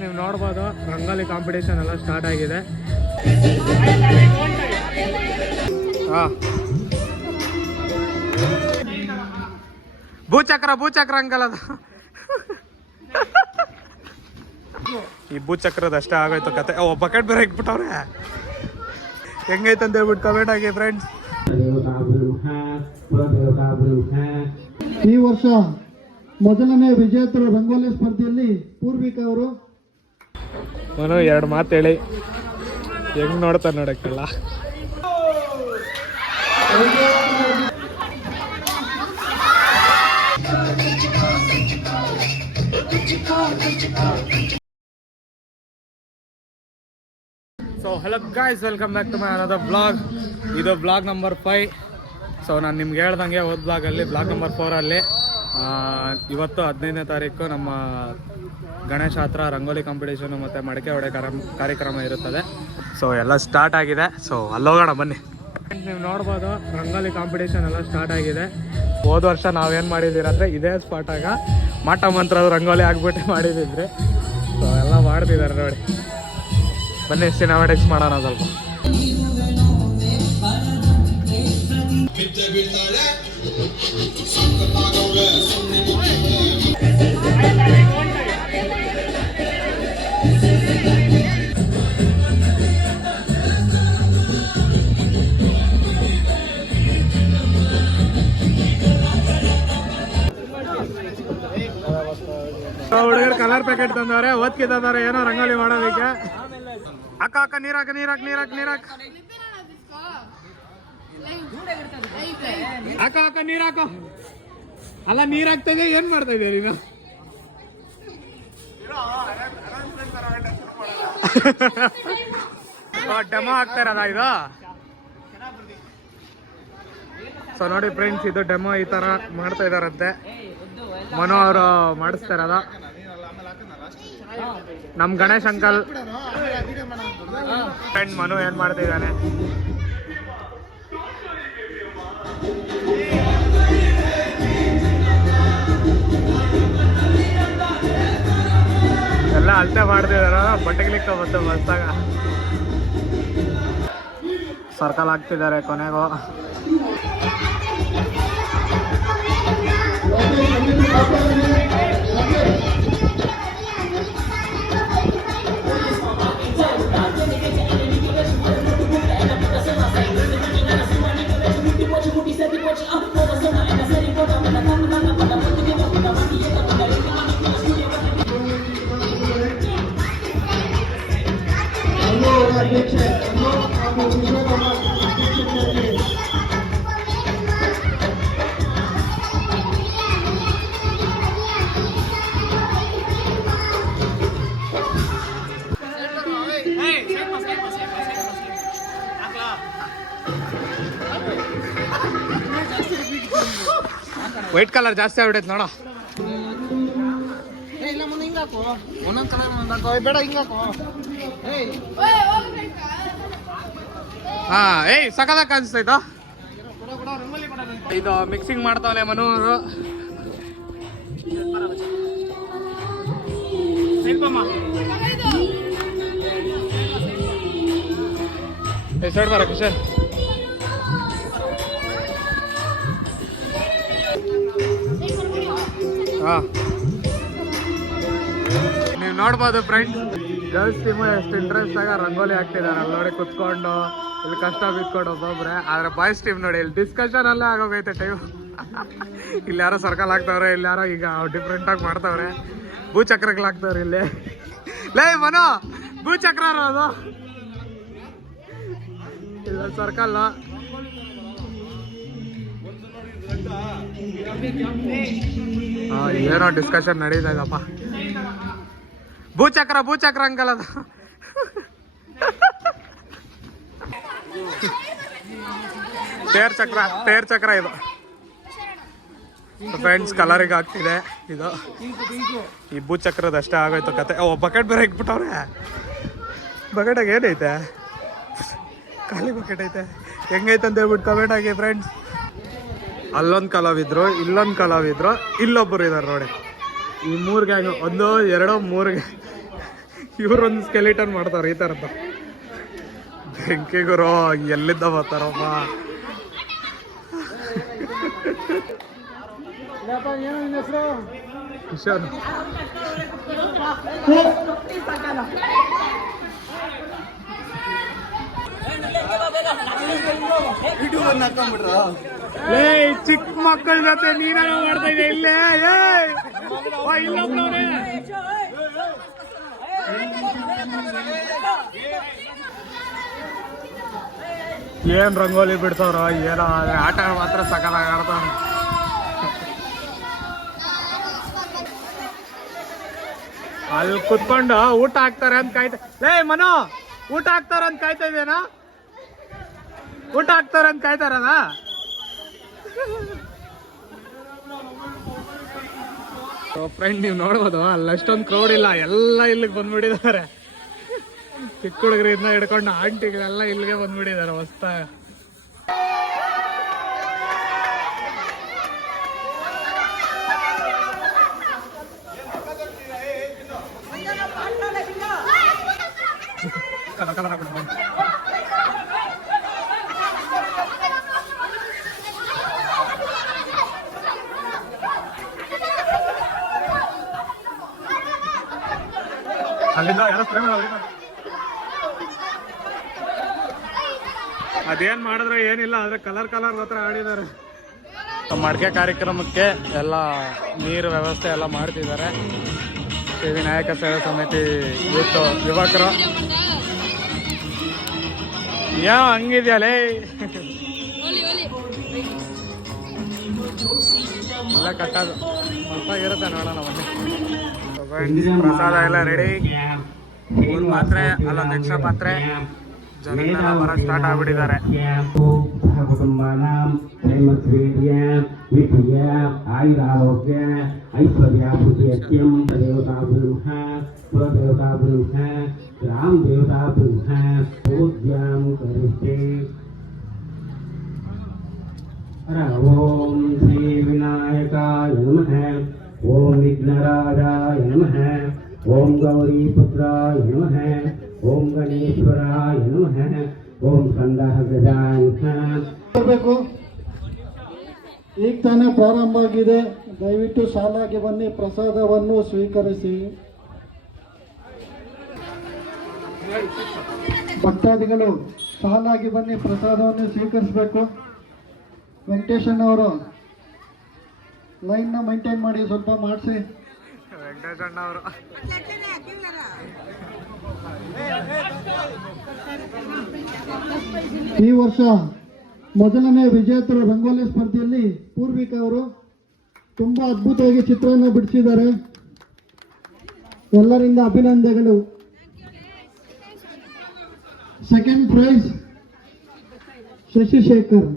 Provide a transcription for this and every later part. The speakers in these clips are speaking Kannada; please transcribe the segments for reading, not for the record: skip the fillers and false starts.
ನೀವು ನೋಡ್ಬೋದು ರಂಗೋಲಿ ಕಾಂಪಿಟೇಷನ್ ಎಲ್ಲ ಸ್ಟಾರ್ಟ್ ಆಗಿದೆ. ಭೂಚಕ್ರ ಅಂಕಲ್ ಅದು ಈ ಭೂಚಕ್ರದ ಅಷ್ಟೇ ಆಗೋಯ್ತು ಕತೆ. ಬಕೆಟ್ ಬೇರೆ ಇಟ್ಬಿಟ್ಟವ್ರೆ. ಹೆಂಗೈತೆ ಅಂತ ಹೇಳ್ಬಿಟ್ಟು ಕಮೆಂಟ್ ಆಗಿ ಫ್ರೆಂಡ್ಸ್. ಈ ವರ್ಷ ಮೊದಲನೇ ವಿಜೇತರು ರಂಗೋಲಿ ಸ್ಪರ್ಧೆಯಲ್ಲಿ ಪೂರ್ವಿಕ ಅವರು. ನಾನು ಎರಡು ಮಾತು ಹೇಳಿ ಹೆಂಗ್ ನೋಡ್ತಾರೆ ನೋಡಕ್ಕೆಲ್ಲ. So hello guys, welcome back to my another blog. ಇದು ಬ್ಲಾಗ್ ನಂಬರ್ 5. ಸೊ ನಾನು ನಿಮ್ಗೆ ಹೇಳ್ದಂಗೆ ಹೋದ ಬ್ಲಾಗಲ್ಲಿ ಬ್ಲಾಗ್ ನಂಬರ್ 4ಅಲ್ಲಿ ಇವತ್ತು 15ನೇ ತಾರೀಕು ನಮ್ಮ ಗಣೇಶ ಹತ್ರ ರಂಗೋಲಿ ಕಾಂಪಿಟೇಷನು ಮತ್ತು ಮಡಿಕೆ ಹೊಡೆ ಕಾರ್ಯಕ್ರಮ ಇರುತ್ತದೆ. ಸೊ ಎಲ್ಲ ಸ್ಟಾರ್ಟ್ ಆಗಿದೆ. ಸೊ ಅಲ್ಲೋಗೋಣ ಬನ್ನಿ. ನೀವು ನೋಡ್ಬೋದು ರಂಗೋಲಿ ಕಾಂಪಿಟೇಷನ್ ಎಲ್ಲ ಸ್ಟಾರ್ಟ್ ಆಗಿದೆ. ಹೋದ ವರ್ಷ ನಾವೇನು ಮಾಡಿದ್ದೀರ ಅಂದರೆ ಇದೇ ಸ್ಪಾಟಾಗ ಮಾಟ ಮಂತ್ರ ರಂಗೋಲಿ ಆಗ್ಬಿಟ್ಟು ಮಾಡಿದಿದ್ರಿ. ಸೊ ಎಲ್ಲ ಮಾಡ್ತಿದ್ದಾರೆ ನೋಡಿ. ಬನ್ನಿ ಸಿನಿಮಾಟಿಕ್ಸ್ ಮಾಡೋಣ ಸ್ವಲ್ಪ. ಹುಡುಗರು ಕಲರ್ ಪ್ಯಾಕೆಟ್ ತಂದವ್ರೆ, ಓದ್ಕಿ ತಂದವ್ರೆ ಏನೋ ರಂಗೋಲಿ ಮಾಡೋದಕ್ಕೆ. ಅಕ್ಕ ನೀರಾಕ ಅಕ್ಕ ನೀರಾಕ. ಅಲ್ಲ ನೀರ್ ಹಾಕ್ತದೆ, ಏನ್ ಮಾಡ್ತಾ ಇದೀಯ ನೀನು? ಡೆಮೋ ಆಗ್ತಾ ಇರೋದ ಇದು? ಸೊ ನೋಡಿ ಫ್ರೆಂಡ್ಸ್, ಇದು ಡೆಮೋ ಈ ತರ ಮಾಡ್ತಾ ಇದಾರಂತೆ. ಮನು ಅವರು ಮಾಡಿಸ್ತಾ ಇರೋದ. ನಮ್ ಗಣೇಶ್ ಅಂಕಲ್ ಫ್ರೆಂಡ್ ಮನು ಏನ್ ಮಾಡ್ತಾ ಇದ್ದಾನೆ. ಎಲ್ಲ ಅಳತೆ ಮಾಡ್ತಿದಾರ. ಬಟ್ಟೆಗಳಿಕ್ಕ ಬಂತು ಬಸ್ತಾಗ ಸರ್ಕಲ್ ಹಾಕ್ತಿದ್ದಾರೆ ಕೊನೆಗೂ. ವೈಟ್ ಕಲರ್ ಜಾಸ್ತಿ ಆಗ್ಬಿಟ್ಟೈತೆ ನೋಡ. ಒಂದೊಂದ್ ಕಲರ್ ಬೇಡ, ಹಿಂಗಾಕೋ. ಹಾ ಏಯ್ ಸಕದಾಗ ಕಾಣಿಸ್ತೈತ. ಇದು ಮಿಕ್ಸಿಂಗ್ ಮಾಡ್ತಾವನೆ ಮನು ಅವರು. ಸೈಡ್ ಬರ ಕಿಶನ್. ನೀವು ನೋಡ್ಬೋದು ಫ್ರೆಂಡ್ಸ್, ಗರ್ಲ್ಸ್ ಟೀಮು ಎಷ್ಟು ಇಂಟ್ರೆಸ್ಟ್ ಆಗ ರಂಗೋಲಿ ಹಾಕ್ತಿದ್ದಾರೆ. ಅಲ್ಲಿ ನೋಡಿ ಕುತ್ಕೊಂಡು ಇಲ್ಲಿ ಕಷ್ಟ ಬಿತ್ಕೊಂಡು ಒಬ್ಬೊಬ್ರೆ. ಆದ್ರೆ ಬಾಯ್ಸ್ ಟೀಮ್ ನೋಡಿ ಇಲ್ಲಿ ಡಿಸ್ಕಷನ್ ಅಲ್ಲೇ ಆಗೋಗೈತೆ ಟೈಮ್. ಇಲ್ಲಿ ಯಾರೋ ಸರ್ಕಲ್ ಹಾಕ್ತವ್ರೆ, ಇಲ್ಲಿ ಯಾರೋ ಈಗ ಡಿಫ್ರೆಂಟ್ ಆಗಿ ಮಾಡ್ತವ್ರೆ. ಭೂಚಕ್ರಗಳು ಹಾಕ್ತವ್ರೆ ಇಲ್ಲಿ. ಲೇ ಮನೋ, ಭೂಚಕ್ರ ಅದು ಇಲ್ಲ ಸರ್ಕಲ್. ಏನೋ ಡಿಸ್ಕಷನ್ ನಡೀತಾ ಇದಪ್ಪ. ಭೂಚಕ್ರ ಅಂಕಲ್ ಅದು. ತೇರ್ ಚಕ್ರ ಇದು ಫ್ರೆಂಡ್ಸ್. ಕಲರಿಗೆ ಆಗ್ತಿದೆ ಇದು. ಈ ಭೂಚಕ್ರದ ಅಷ್ಟೇ ಆಗೋಯ್ತು ಕತೆ. ಬಕೆಟ್ ಬೇರೆ ಇಟ್ಬಿಟ್ಟವ್ರೆ. ಬಕೆಟಾಗ ಏನೈತೆ? ಖಾಲಿ ಬಕೆಟ್ ಐತೆ. ಹೆಂಗೈತೆ ಅಂತ ಹೇಳ್ಬಿಟ್ಟು ಕಮೆಂಟ್ ಆಗಿ ಫ್ರೆಂಡ್ಸ್. ಅಲ್ಲೊಂದು ಕಲಾವಿದ್ರು, ಇಲ್ಲೊಂದು ಕಲಾವಿದ್ರು, ಇಲ್ಲೊಬ್ಬರು ಇದ್ದಾರೆ ನೋಡಿ. ಈ 3 ಗ್ಯಾಂಗು, 1 2 3 ಇವ್ರೊಂದು ಸ್ಕೆಲಿಟನ್ ಮಾಡ್ತಾರ ಈ ಥರದ್ದು. ಬೆಂಕಿ ಗುರು ಎಲ್ಲಿದ್ದ ಬರ್ತಾರಪ್ಪ. ಕಿಶೋರ್ ಚಿಕ್ಕ ಮಕ್ಕಳ ಜೊತೆ ನೀನ ಮಾಡ್ತಾ ಇದೆ ಇಲ್ಲೇ. ಇಲ್ಲೊಬ್ಬನೇ ಏನ್ ರಂಗೋಲಿ ಬಿಡ್ತಾವ್ರ ಏನೋ, ಆದ್ರೆ ಆಟ ಮಾತ್ರ ಸಕಲಾಗಿ ಆಡ್ತಾವ. ಅಲ್ಲಿ ಕುತ್ಕೊಂಡು ಊಟ ಹಾಕ್ತಾರೆ ಅಂತ ಕಾಯ್ತಾ. ಮನೋ, ಊಟ ಹಾಕ್ತಾರ ಅಂತ ಕಾಯ್ತಾ ಇದೇನಾ? ಊಟ ಹಾಕ್ತಾರ ಅಂತ ಕಾಯ್ತಾರದ? ಫ್ರೆಂಡ್ ನೀವು ನೋಡ್ಬೋದು, ಅಲ್ಲಿ ಅಷ್ಟೊಂದು ಕ್ರೌಡ್ ಇಲ್ಲ, ಎಲ್ಲ ಇಲ್ಲಿಗೆ ಬಂದ್ಬಿಟ್ಟಿದ್ದಾರೆ. ಚಿಕ್ಕ ಹುಡುಗರಿಂದ ಹಿಡ್ಕೊಂಡು ಆಂಟಿಗಳೆಲ್ಲ ಇಲ್ಲಿಗೆ ಬಂದ್ಬಿಟ್ಟಿದ್ದಾರೆ ಹೊಸ್ತಾಗ. ಅಲ್ಲಿಂದ ಯಾರೋ ಅದೇನ್ ಮಾಡಿದ್ರೆ ಏನಿಲ್ಲ, ಆದ್ರೆ ಕಲರ್ ಹತ್ರ ಆಡಿದ್ದಾರೆ. ಮಡಿಕೆ ಕಾರ್ಯಕ್ರಮಕ್ಕೆ ಎಲ್ಲ ನೀರು ವ್ಯವಸ್ಥೆ ಎಲ್ಲ ಮಾಡ್ತಿದ್ದಾರೆ. ಶ್ರೀ ವಿನಾಯಕ ಸೇವಾ ಸಮಿತಿ ಯೂತ್ ಯುವಕರು. ಹಂಗಿದ್ಯಾಲೇ ಎಲ್ಲ ಕಟ್ಟೋದು ಮಸ್ತಾಗಿರುತ್ತೆ, ನೋಡೋಣ ಬನ್ನಿ. ಪ್ರಸಾದ ಎಲ್ಲ ರೆಡಿ. ಒಂದು ಪಾತ್ರೆ ಅಲ್ಲೊಂದು ಎಕ್ಸ್ಟ್ರಾ ಪಾತ್ರೆ, ಜನರೆಲ್ಲ ಬರೋಕ್ಕೆ ಸ್ಟಾರ್ಟ್ ಆಗ್ಬಿಟ್ಟಿದ್ದಾರೆ. ಓಂ ಶ್ರೀ ವಿನಾಯಕಾಯ ನಮಃ. ಓಂ ವಿಘ್ನರಾಜಾಯ ನಮಃ. ಓಂ ಗೌರೀಪುತ್ರಾಯ ನಮಃ. ಓಂ ಗಣೇಶ್ವರಾಯ ನಮಃ. ಓಂ ಸ್ಕಂದಗಜಾಯ ಬರಬೇಕು. ಈಗ ತಾನೇ ಪ್ರಾರಂಭ ಆಗಿದೆ. ದಯವಿಟ್ಟು ಶಾಲೆಗೆ ಬನ್ನಿ, ಪ್ರಸಾದವನ್ನು ಸ್ವೀಕರಿಸಿ. ಭಕ್ತಾದಿಗಳು ಶಾಲಾಗಿ ಬನ್ನಿ, ಪ್ರಸಾದವನ್ನು ಸ್ವೀಕರಿಸಬೇಕು. ವೆಂಕಟೇಶನ್ ಅವರು ಲೈನ್ನ ಮೈಂಟೈನ್ ಮಾಡಿ, ಸ್ವಲ್ಪ ಮಾಡಿಸಿ. ವೆಂಕಟೇಶಣ್ಣ ಅವರು ಈ ವರ್ಷ ಮೊದಲನೇ ವಿಜೇತರು ರಂಗೋಲಿ ಸ್ಪರ್ಧೆಯಲ್ಲಿ ಪೂರ್ವಿಕಾ ಅವರು ತುಂಬಾ ಅದ್ಭುತವಾಗಿ ಚಿತ್ರವನ್ನು ಬಿಡಿಸಿದ್ದಾರೆ. ಎಲ್ಲರಿಂದ ಅಭಿನಂದನೆಗಳು. ಸೆಕೆಂಡ್ ಪ್ರೈಸ್ ಶಶಿಶೇಖರ್,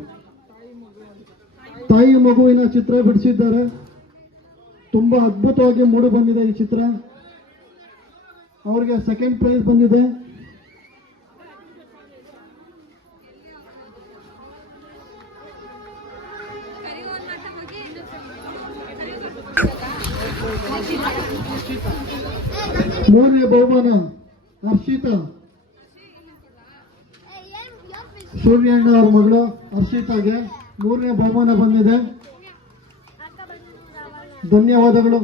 ತಾಯಿ ಮಗುವಿನ ಚಿತ್ರ ಬಿಡಿಸಿದ್ದಾರೆ. ತುಂಬಾ ಅದ್ಭುತವಾಗಿ ಮೂಡಿ ಬಂದಿದೆ ಈ ಚಿತ್ರ. ಅವರಿಗೆ ಸೆಕೆಂಡ್ ಪ್ರೈಸ್ ಬಂದಿದೆ. ಮೂರನೇ ಬಹುಮಾನ ಹರ್ಷಿತಾ, ಸೂರ್ಯಣ್ಣ ಅವ್ರ ಮಗಳು ಹರ್ಷಿತಾಗೆ ಮೂರನೇ ಬಹುಮಾನ ಬಂದಿದೆ. ಧನ್ಯವಾದಗಳು.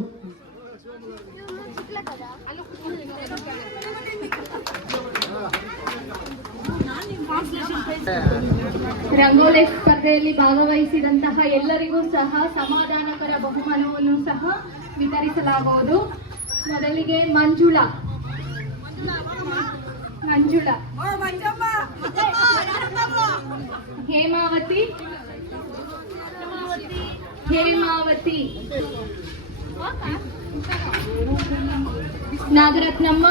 ರಂಗೋಲಿ ಸ್ಪರ್ಧೆಯಲ್ಲಿ ಭಾಗವಹಿಸಿದಂತಹ ಎಲ್ಲರಿಗೂ ಸಹ ಸಮಾಧಾನಕರ ಬಹುಮಾನವನ್ನು ಸಹ ವಿತರಿಸಲಾಗುವುದು. ಮೊದಲಿಗೆ ಮಂಜುಳಾ, ಹೇಮಾವತಿ, ನಾಗರತ್ನಮ್ಮ,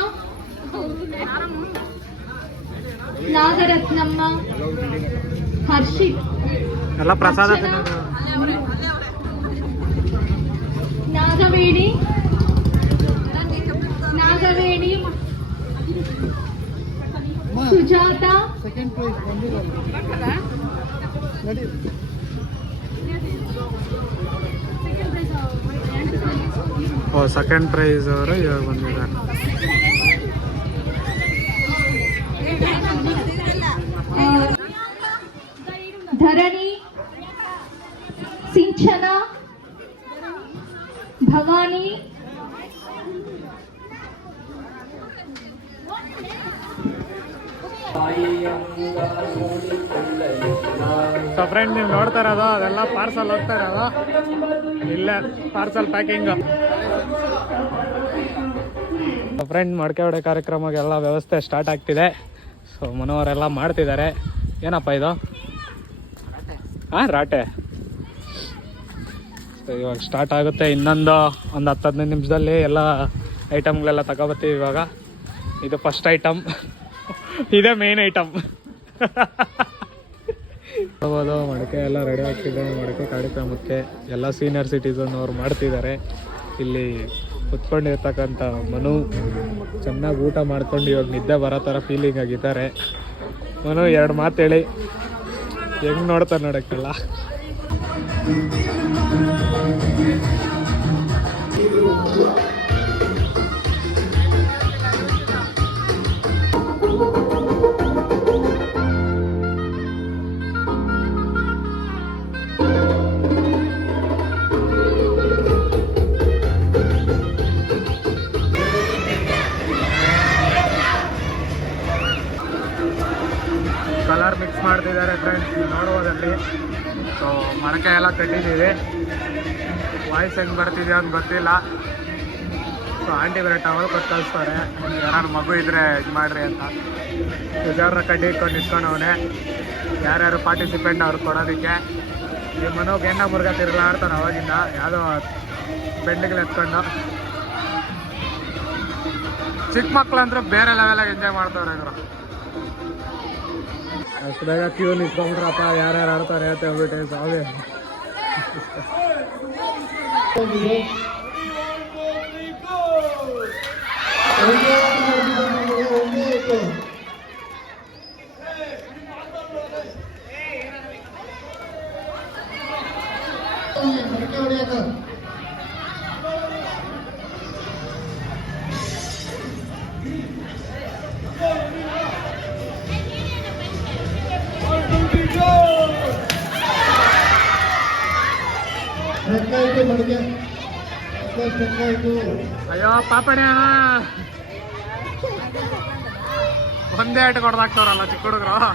ಹರ್ಷಿತ್, ಎಲ್ಲ ಪ್ರಸಾದ ನಾಗವೇಣಿ, ಸುಜಾತ, ಸೆಕೆಂಡ್ ಪ್ರೈಸ್ ಬಂದಿದೆ. ಸೆಕೆಂಡ್ ಪ್ರೈಸ್ ಅವರು ಇವಾಗ ಬಂದಿದ್ದಾರೆ. ಸೊ ಫ್ರೆಂಡ್ ನೀವು ನೋಡ್ತಾ ಇರೋದು ಅದೆಲ್ಲ ಪಾರ್ಸಲ್ ಹೋಗ್ತಾ ಇರೋದು ಇಲ್ಲೇ ಪಾರ್ಸಲ್ ಪ್ಯಾಕಿಂಗ್. ಫ್ರೆಂಡ್ ಮಡಕೆ ಹೊಡೆ ಕಾರ್ಯಕ್ರಮಕ್ಕೆಲ್ಲ ವ್ಯವಸ್ಥೆ ಸ್ಟಾರ್ಟ್ ಆಗ್ತಿದೆ. ಸೊ ಮನೋವರೆಲ್ಲ ಮಾಡ್ತಿದ್ದಾರೆ. ಏನಪ್ಪ ಇದು? ಹಾಂ, ರಾಟೆ. ಸೊ ಇವಾಗ ಸ್ಟಾರ್ಟ್ ಆಗುತ್ತೆ. ಇನ್ನೊಂದು 10-15 ನಿಮಿಷದಲ್ಲಿ ಎಲ್ಲ ಐಟಮ್ಗಳೆಲ್ಲ ತಗೊಬತ್ತೀವಿ. ಇವಾಗ ಇದು ಫಸ್ಟ್ ಐಟಮ್, ಇದೇ ಮೇನ್ ಐಟಮ್. ನೋಡ್ಬೋದು ಮಡಕೆ ಎಲ್ಲ ರೆಡಿ ಆಗ್ತಿದೆ. ಮಡಕೆ ಕಾರ್ಯಕ್ರಮಕ್ಕೆ ಎಲ್ಲ ಸೀನಿಯರ್ ಸಿಟಿಸನ್ ಅವ್ರು ಮಾಡ್ತಿದ್ದಾರೆ. ಇಲ್ಲಿ ಕುತ್ಕೊಂಡಿರ್ತಕ್ಕಂಥ ಮನು ಚೆನ್ನಾಗಿ ಊಟ ಮಾಡ್ಕೊಂಡು ಇವಾಗ ನಿದ್ದೆ ಬರೋ ಥರ ಫೀಲಿಂಗ್ ಆಗಿದ್ದಾರೆ. ಮನು 2 ಮಾತು ಹೇಳಿ ಹೆಂಗೆ ನೋಡ್ತಾರೆ ನೋಡೋಕ್ಕೆಲ್ಲ. ಕಲರ್ ಮಿಕ್ಸ್ ಮಾಡ್ತಿದ್ದಾರೆ ಫ್ರೆಂಡ್ಸ್, ನೋಡ್ಬೋದಲ್ಲಿ. ಸೊ ಮಡಕೆ ಎಲ್ಲ ಕಟ್ಟಿದ್ದೀವಿ. ವಾಯ್ಸ್ ಹೆಂಗೆ ಬರ್ತಿದೆಯೋ ಅಂತ ಗೊತ್ತಿಲ್ಲ. ಸೊ ಆಂಟಿ ಬೇರೆ ಟವಲ್ ಕೊಟ್ಟು ಕಳಿಸ್ತಾರೆ, ಯಾರು ಮಗು ಇದ್ದರೆ ಇದು ಮಾಡಿರಿ ಅಂತ. ವಿಜಯವ್ರ ಕಡ್ಡಿ ಇಟ್ಕೊಂಡು ನಿಂತ್ಕೊಂಡವನೆ. ಯಾರ್ಯಾರು ಪಾರ್ಟಿಸಿಪೆಂಟ್ ಅವ್ರು ಕೊಡೋದಕ್ಕೆ. ಈ ಮನೋಗೆ ಹೆಂಗ ಮುರುಗ ತಿರುಗಾಡ್ತಾನೆ ಅವಾಗಿಂದ, ಯಾವುದೋ ಬೆಂಡಿಗಳು ಎತ್ಕೊಂಡು. ಚಿಕ್ಕ ಮಕ್ಳು ಅಂದ್ರೆ ಬೇರೆ ಲೆವೆಲಾಗಿ ಎಂಜಾಯ್ ಮಾಡ್ತಾವ್ರೆ ಇವರು. ಅಷ್ಟು ಬೇಗ ಕ್ಯೂ ನಿಂತ್ಕೊಂಡ್ರಪ್ಪ, ಯಾರ್ಯಾರು ಆಡ್ತಾರೆ ಅಂತ ಹೇಳ್ಬಿಟ್ಟೆ ಸಾವೇ. ಅಯ್ಯೋ ಪಾಪಣಿ ಅಣ್ಣ, ಒಂದೇ ಆಟ ಕೊಡ್ದಾಕ್ತವ್ರಲ್ಲ ಚಿಕ್ಕ ಹುಡುಗರು.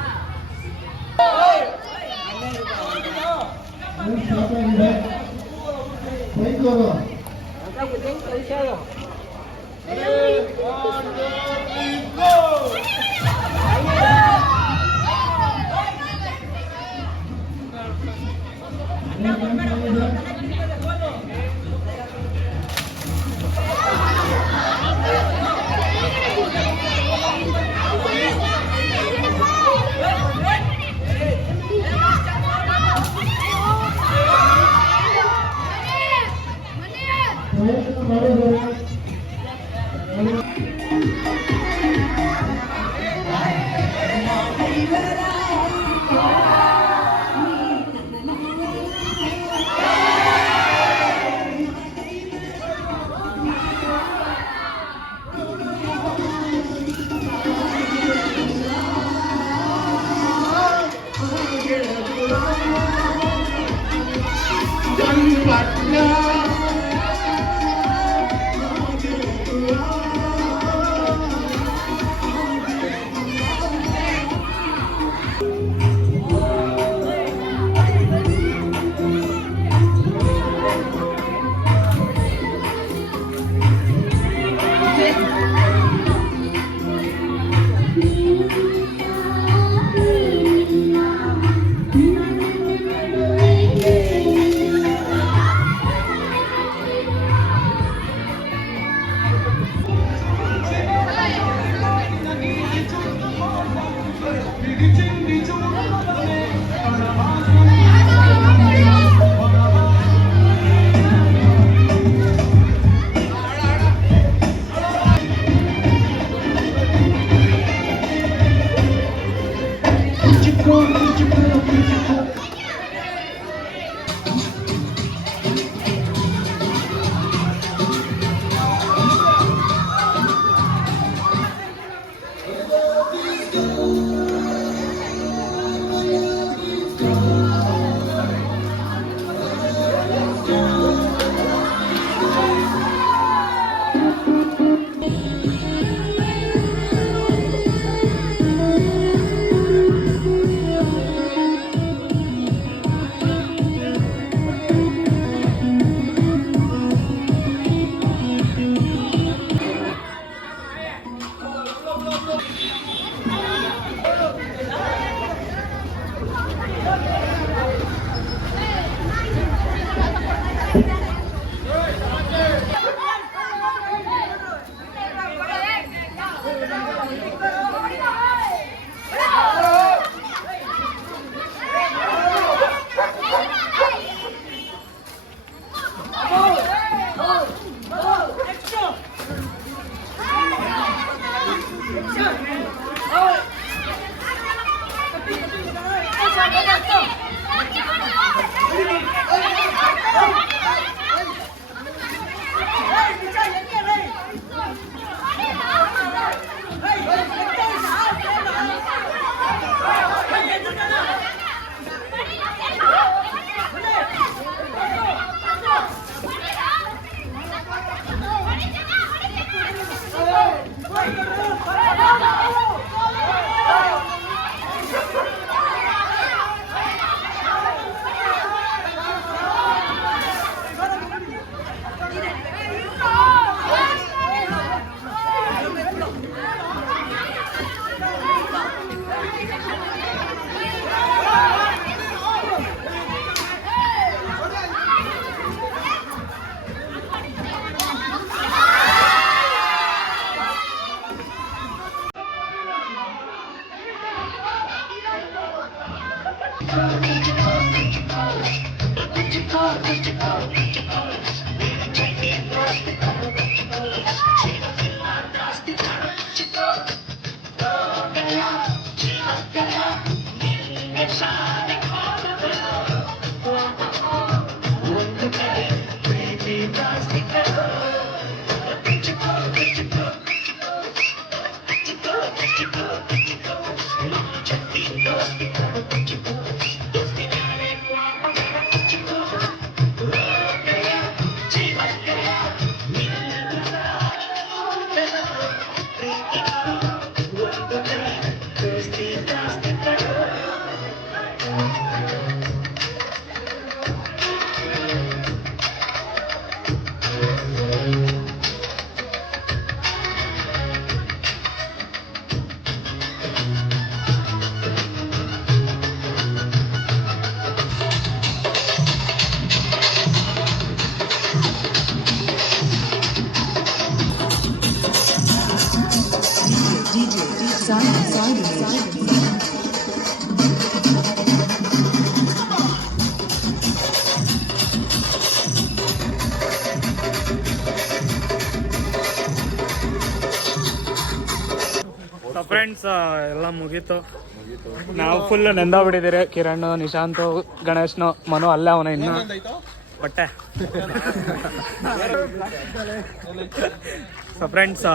ಫ್ರೆಂಡ್ಸ್ ಎಲ್ಲ ಮುಗೀತು. ನಾವು ಫುಲ್ ನೆಂದೋಗ್ಬಿಟ್ಟಿದ್ದೀರಿ. ಕಿರಣ್, ನಿಶಾಂತ್, ಗಣೇಶ್ನು, ಮನು ಅಲ್ಲೇ ಅವನ ಇನ್ನು ಬಟ್ಟೆ. ಸೊ ಫ್ರೆಂಡ್ಸ್,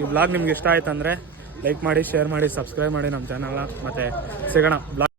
ಈ ವ್ಲಾಗ್ ನಿಮ್ಗೆ ಇಷ್ಟ ಆಯ್ತು ಅಂದರೆ ಲೈಕ್ ಮಾಡಿ, ಶೇರ್ ಮಾಡಿ, ಸಬ್ಸ್ಕ್ರೈಬ್ ಮಾಡಿ ನಮ್ಮ ಚಾನಲ್ನ. ಮತ್ತು ಸಿಗೋಣ ಬ್ಲಾಗ್.